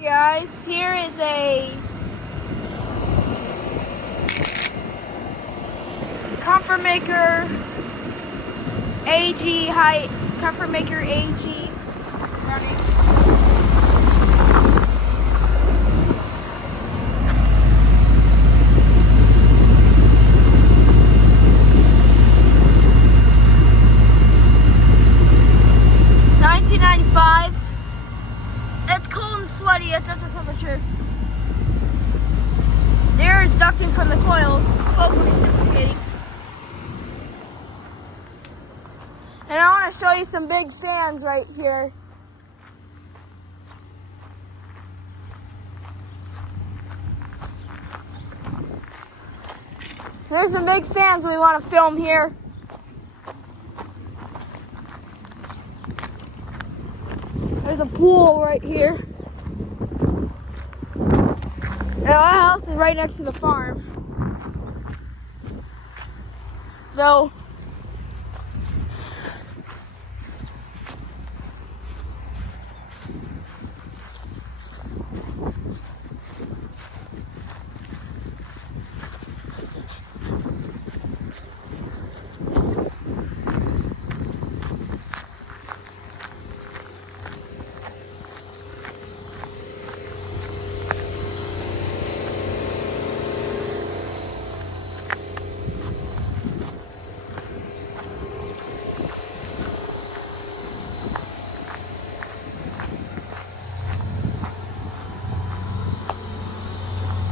guys, here is a comfort maker AG height, comfort maker AG running. $19.95. It's cold and sweaty at such a temperature. The air is ducting from the coils, cold reciprocating. And I want to show you some big fans right here. There's some big fans we want to film here. There's a pool right here. And our house is right next to the farm. So,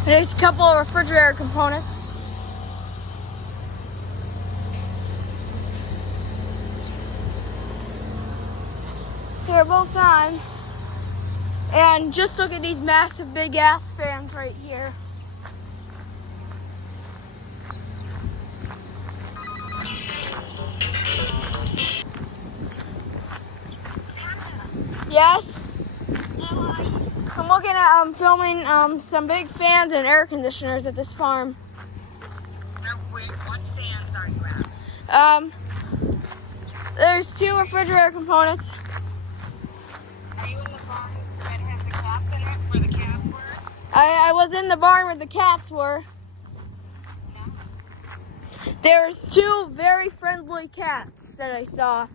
there's a couple of refrigerator components. They're both on. And just look at these massive big ass fans right here. Yes? I'm looking at filming some big fans and air conditioners at this farm. Now, wait, what fans are you at? There's two refrigerator components. Are you in the barn that has the cats in it, where the cats were? I was in the barn where the cats were. No. There's two very friendly cats that I saw.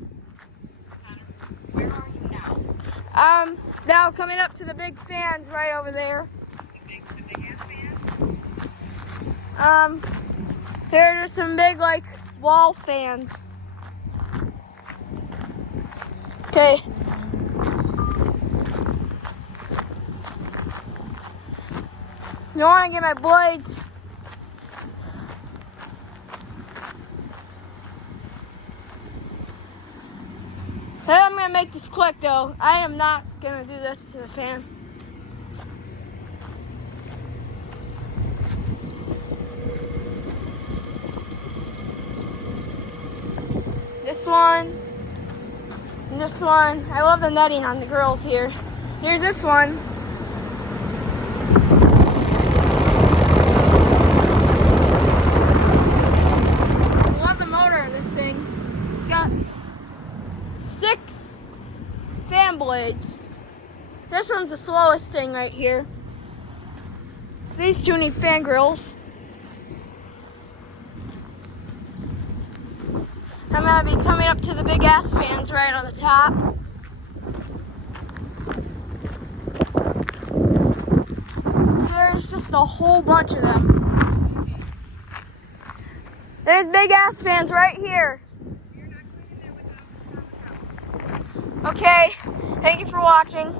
Where are you now? Now coming up to the big fans right over there. The big ass fans? Here's some big like wall fans. Okay. You want to get my blades? I'm gonna make this quick though. I am not gonna do this to the fan. This one, and this one. I love the netting on the grills here. Here's this one. I love the motor in this thing. It's got 6 fan blades. This one's the slowest thing right here. These two need fan grills. I'm gonna be coming up to the big ass fans right on the top. There's just a whole bunch of them. There's big ass fans right here. Okay, thank you for watching.